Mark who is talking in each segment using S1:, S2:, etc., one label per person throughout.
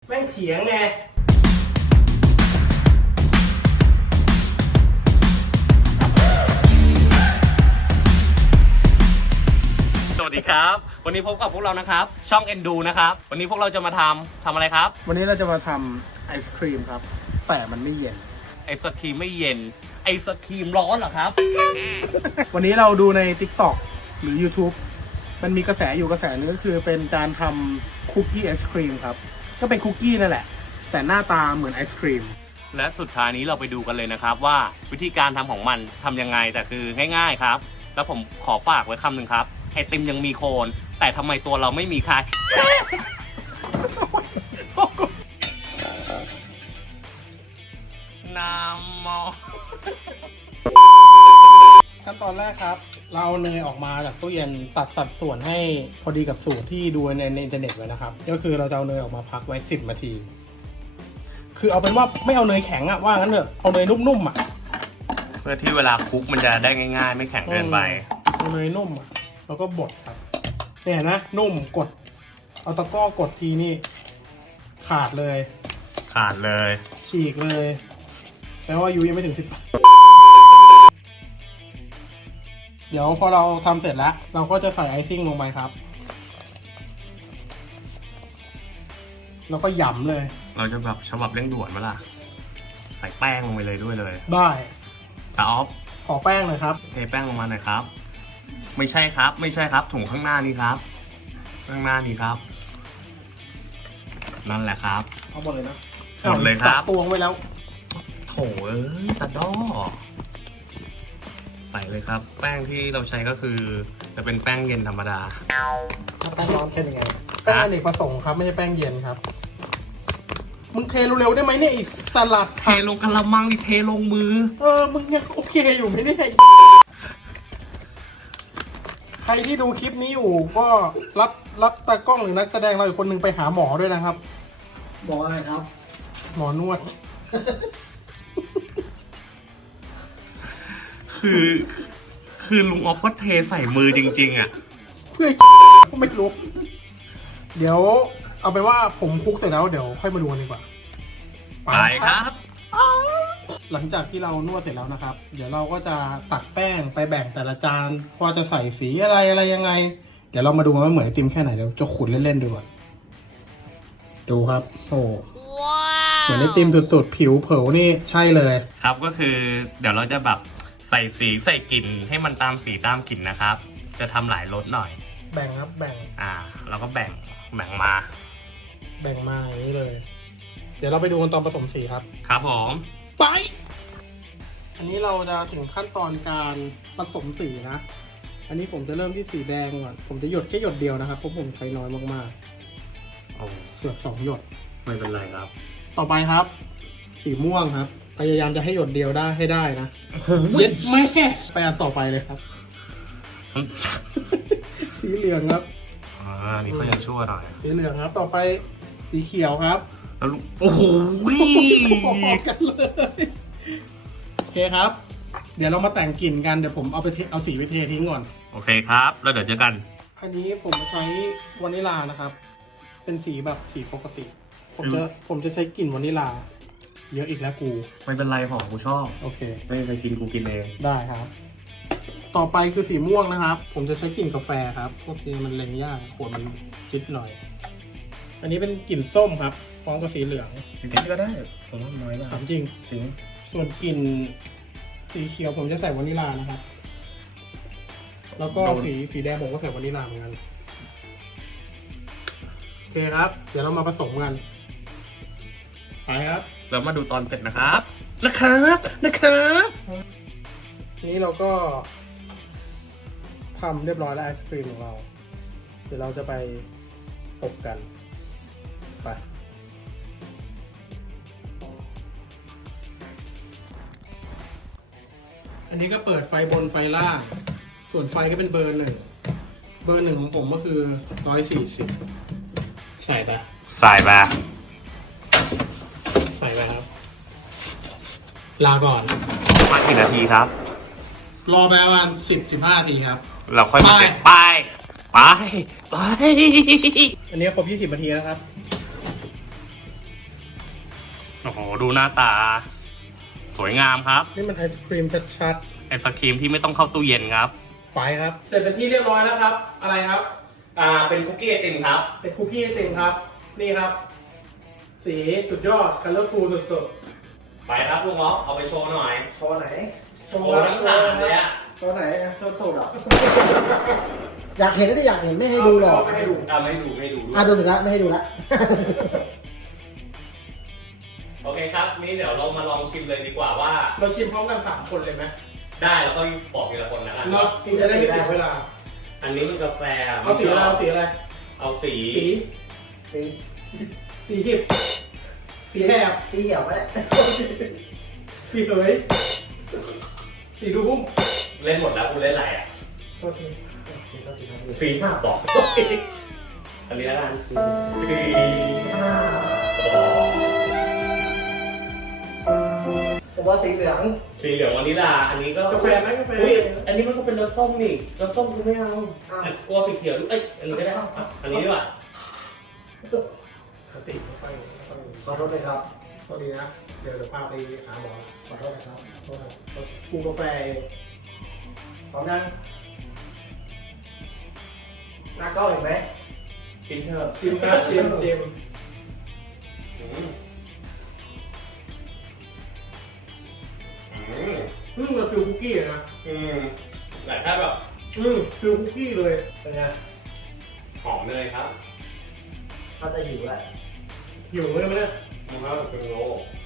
S1: แม่งเถียงไง
S2: สวัสดีครับวันนี้พบกับพวกเรานะครับช่องเอ็นดูนะครับวันนี้พวกเราจะมาทำอะไรครับ
S1: วันนี้เราจะมาทำไอศครีมครับแต่มันไม่เย็น
S2: ไอศครีมไม่เย็นไอศครีมร้อนเหรอครับ
S1: วันนี้เราดูใน TikTok หรือ YouTube มันมีกระแสอยู่กระแสนึงก็คือเป็นการทำคุกกี้ไอศครีมครับก็เป็นคุกกี้นั่นแหละแต่หน้าตาเหมือนไอศครีม
S2: และสุดท้ายนี้เราไปดูกันเลยนะครับว่าวิธีการทำของมันทำยังไงแต่คือง่ายๆครับแล้วผมขอฝากไว้คำหนึ่งครับไอติมยังมีโคนแต่ทำไมตัวเราไม่มีคาย น้ำมอ
S1: ขั้นตอนแรกครับเราเอาเนยออกมาจากตู้เย็นตัดสัดส่วนให้พอดีกับสูตรที่ดูในอินเทอร์เน็ตไว้นะครับก็คือเราจะเอาเนยออกมาพักไว้10 นาทีคือเอาเป็นว่าไม่เอาเนยแข็งอะว่างั้นเถอะเอาเนยนุ่มๆอะ
S2: เพื่อที่เวลาคลุกมันจะได้ง่ายๆไม่แข็งเกินไป
S1: เอาเนยนุ่มอะแล้วก็บดครับเนี่ยนะนุ่มกดเอาตะกร้อกดทีนี่ขาดเลยฉีกเลยแปลว่าอายุยังไม่ถึง10เดี๋ยวพอเราทำเสร็จแล้วเราก็จะใส่ไอซิ่งลงไปครับแล้วก็หย่ำเลย
S2: เราจะแบบฉบับเร่งด่วนมาล่ะใส่แป้งลงไปเลยด้วยเลย
S1: ได้
S2: ตาออฟ
S1: ขอแป้งหน่อยครับ
S2: เทแป้งลงมาหน่อยครับไม่ใช่ครับถุงข้างหน้านี้ครับข้างหน้านี้ครับนั่นแหละครับ
S1: เอาหมดเลยนะ
S2: หมดเลยครับ
S1: ตวงไว้แล้ว
S2: โถตาด้อใส่เลยครับแป้งที่เราใช้ก็คือจะเป็นแป้งเย็นธรรมดา
S1: ถ้าแป้งร้อนแค่ยังไงแป้งอเนกประสงค์ครับไม่ใช่แป้งเย็นครับมึงเทเร็วๆได้ไหมเนี่ยอีสลัด
S2: เทลงกะละมังเทลงมือ
S1: มึงยังโอเคอยู่ไหมเนี่ยใครที่ดูคลิปนี้อยู่ก็รับตากล้องหรือนักแสดงเราอีกคนหนึ่งไปหาหมอด้วยนะครับ
S3: หมออะไรครับ
S1: หมอนวด
S2: คือลุงออฟก็เทใส่มือจริงๆอ่ะ
S1: เพื่อไม่รู้เดี๋ยวเอาไปว่าผมคลุกเสร็จแล้วเดี๋ยวค่อยมาดูกันดีกว่า
S2: ไปครับ
S1: หลังจากที่เรานวดเสร็จแล้วนะครับเดี๋ยวเราก็จะตักแป้งไปแบ่งแต่ละจานว่าจะใส่สีอะไรยังไงเดี๋ยวเรามาดูว่าเหมือนไอติมแค่ไหนเดี๋ยวจะขุดเล่นๆดูก่อนดูครับโอ้เหมือนไอติมสุดๆผิวเผานี่ใช่เลย
S2: ครับก็คือเดี๋ยวเราจะแบบใส่สีใส่กลิ่นให้มันตามสีตามกลิ่นนะครับจะทำหลายรสหน่อย
S1: แบ่งครับแบ่ง
S2: เราก็แบ่งมา
S1: อย่างนี้เลยเดี๋ยวเราไปดูกันตอนผสมสีครับ
S2: ครับผม
S1: ไปอันนี้เราจะถึงขั้นตอนการผสมสีนะอันนี้ผมจะเริ่มที่สีแดงก่อนผมจะหยดแค่หยดเดียวนะครับเพราะผมใช้น้อยมากๆเสือก2 หยด
S2: ไม่เป็นไรครับ
S1: ต่อไปครับสีม่วงครับพยายามจะให้หยดเดียวได้ให้ได้นะเย็ดแม่ไปอันต่อไปเลยครับ สีเหลืองครับ
S2: นี่ก็ยังชั่วหน่อย
S1: สีเหลืองครับต่อไปสีเขียวครับ
S2: แล้วโอ้โห
S1: กันเลยโอเคครับเดี๋ยวเรามาแต่งกลิ่นกันเดี๋ยวผมเอาสีไปเททิ้งก่อน
S2: โอเคครับแล้วเดี๋ยวเจอกัน
S1: อันนี้ผมใช้วานิลลานะครับเป็นสีแบบสีปกติผมจะใช้กลิ่นวานิลลาเยอะอีกแล้วกู
S2: ไม่เป็นไรกูชอบ
S1: โอเค
S2: ไม่เคยกินกูกินเอง
S1: ได้ครับต่อไปคือสีม่วงนะครับผมจะใช้กลิ่นกาแฟครับโอเคมันเล็งยากขวดมันจิ๊ดหน่อยอันนี้เป็นกลิ่นส้มครับพร้อมกับสีเหลือง
S2: ก็ได้ผมว่าน้อยมาก
S1: จริง
S2: ส่
S1: วนกลิ่นสีเขียวผมจะใส่วานิลลานะครับแล้วก็สีแดงผมก็ใส่วานิลลาเหมือนกันโอเคครับเดี๋ยวเรามาผสมกันไปครับ
S2: เรามาดูตอนเสร็จนะครับ
S1: นี้เราก็ทำเรียบร้อยแล้วไอศครีมของเราเดี๋ยวเราจะไปอบกันไปอันนี้ก็เปิดไฟบนไฟล่างส่วนไฟก็เป็นเบอร์ 1ของผมก็คือ140ใส่ไปครับลาก่อน
S2: มากี่นาทีครับ
S1: รอไปประมาณ10-15 นาทีครับ
S2: เราค่อยมาไปอันนี้
S1: ครบ20 นาทีแล้วครับ
S2: โอ้โห ดูหน้าตา สวยงามครับ
S1: นี่มันไอศครีมชัด
S2: ไอศครีมที่ไม่ต้องเข้าตู้เย็นครับ
S1: ๆไปครับ เสร็จเป็นที่เรียบร้อยแล้วครับ อะไรครับ
S2: เป็นคุกกี้ไอติมครับ
S1: เป็นคุกกี้ไอติมครับ นี่ครับ สีสุดยอด คัลเลอร์ฟูลสุด
S2: ไปครับลุงล็อกเอาไปโชว์หน่อย
S3: โชว์ไหน
S1: ๆ
S2: โชว์ทั้งสามเลยอะ
S3: โชว์ไหนอะโชว์ตูดเหรอ อยากเห็นก็ได้อยากเห็นไม่ให้ดูหรอก
S1: ไม่ให้ดู
S2: ไม่ดูด้วย
S3: ดูเสร็จแล้วไม่ให้ดูละ
S2: โอเคครับ นี่เดี๋ยวเรามาลองชิมเลยดีกว่าว่า
S1: เราชิมพร้อมกัน3คนเลยไหม
S2: ได้แล้วก็บอกทีละคนนะกัน
S1: เนาะจะได้ไม่เสียเวลา
S2: อันนี้มันกาแฟ
S1: เอาสีอะไร เอาสีอะไร
S2: เอาสี
S1: สี
S3: สี
S1: สีหิบ สีแหบ
S3: สีเหี่ยวก็ได้
S1: สีเหยสีดูหุ้ม
S2: เล่นหมดแล้วกูเล่นอะไรอ่ะ
S1: โอเค
S2: สีห้าบอก อันนี้แล้วกันสีห้าบอก
S3: ผมว่าสีเหลือง
S2: สีเหลืองวานิลา อันนี้ก็
S1: กาแฟไหมกาแฟ
S2: อุ้ยอันนี้มันก็เป็นรสส้มนี่รสส้มกูไม่เอา
S3: อ้าว
S2: กลัวสีเขียวด้วยเอ้ยอันนี้ก็ได้อันนี้ดีกว่า
S1: สติไม่ค่อย
S3: ขอโทษเลยครับ
S1: โทษดีนะ เดี๋ยวพาไปหาหมอละ
S3: ขอโทษนะครับ
S1: โทษนะกูกาแฟเอง
S3: พร้อมยังหน้ากล้องเห็นไหม
S2: กินเถอะ
S1: ชิมครับชิม
S2: อืมอืม
S1: มันฟิลคุกกี้อะนะ
S2: แต่ถ้าแบบ
S1: ฟิลคุกกี้เลย
S3: เป็นไง
S2: หอมเลยครับ
S3: ถ้าจะหิวแหละ
S1: หิวเลยไหมเนี่ย
S2: มันก็เป็นโล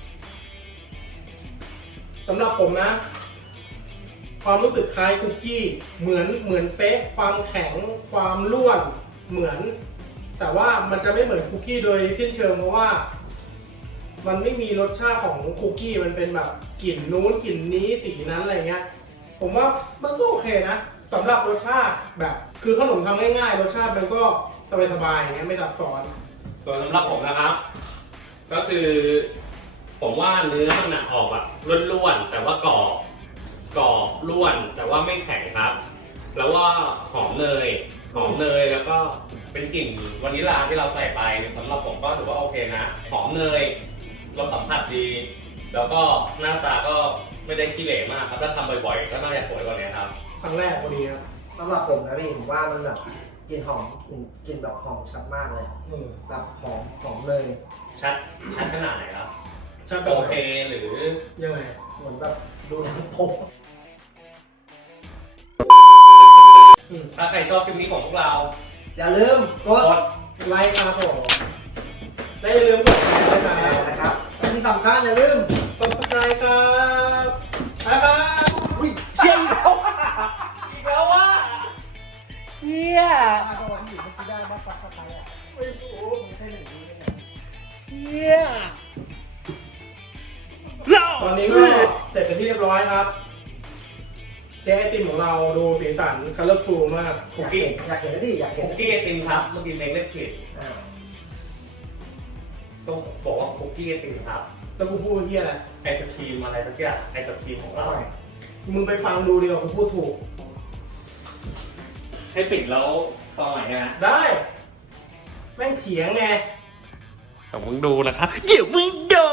S1: สำหรับผมนะ ความรู้สึกคล้ายคุกกี้ เหมือนเป๊ะ ความแข็ง ความร่วนเหมือน แต่ว่ามันจะไม่เหมือนคุกกี้โดยสิ้นเชิงเพราะว่า มันไม่มีรสชาติของคุกกี้มันเป็นแบบกลิ่นนู้นกลิ่นนี้สีนั้นอะไรเงี้ย ผมว่ามันก็โอเคนะสำหรับรสชาติแบบ คือขนมทำง่ายๆรสชาติมันก็สบายๆอย่างเงี้ยไม่ซับซ้อน
S2: ส่วนสำหรับผมนะครับ ก็คือ ผมว่าเนื้อมันหนักออกแบบร่วนๆแต่ว่ากรอบร่วนแต่ว่าไม่แข็งครับ แล้วว่าหอมเนยแล้วก็เป็นกลิ่นวานิลลาที่เราใส่ไปสำหรับผมก็ถือว่าโอเคนะหอมเนยรสสัมผัสดี แล้วก็หน้าตาก็ไม่ได้ขี้เหร่มากครับถ้าทำบ่อยๆก็น่าจะสวยกว่านี้ครับ
S1: ครั้งแรกพอดีครับ
S3: สำหรับผมนะพี่ผมว่ามันแบบกลิ่นหอมกลิ่นแบบหอมชัดมากเลย
S1: อืม
S3: แบบหอมเลย
S2: ชัดขนาดไหนครับ
S1: ชัด
S2: โอเคหรือ
S1: ยังไง
S3: เหมือนแบบดูหนังโป๊
S2: ถ้าใครชอบคลิปนี้ของพวกเรา
S3: อย่าลืมกด
S2: กด
S1: ไลค์ครับผมและอย่าลืมกดแชร์ด้วยนะ
S3: แชร์นะครับและที่สำคัญอย่าลืม
S1: subscribe ครับบ๊ายบาย
S3: อุ้ย
S2: เชี่ยอีกแล้วว่าเฮีย
S3: ตาก็วันอยู่เมื่อกี้ได้บ้าฟักเข้าไปอ่ะ
S1: ไม่รู้
S3: ไม่ใช่หนึ่งดูได้ไง
S2: เฮีย
S1: ตอนนี้ก็เสร็จเป็นที่เรียบร้อยครับเค้กไอติมของเราดูสีสัน colorful มาก
S2: คุกกี้
S3: อยากเห็นนะดิอยากเห็น
S2: คุกกี้ไอติมครับเมื่อกี้เมงเล่นผิด
S3: อ่า
S2: ต้องบอกว่าคุกกี้ไอติมครับ
S1: แล้วกูพูดเฮียอะไร
S2: ไอศครีมอะไรสักอย่างไอศครีมของเรา
S1: มึงไปฟังดูดีกว่ากูพูดถูก
S2: ให้ปิดแล้วฟังใหม่นะ
S1: ได้ แม่งเถียงไง
S2: แต่มึงดูนะครับเดี๋ยวมึงโดน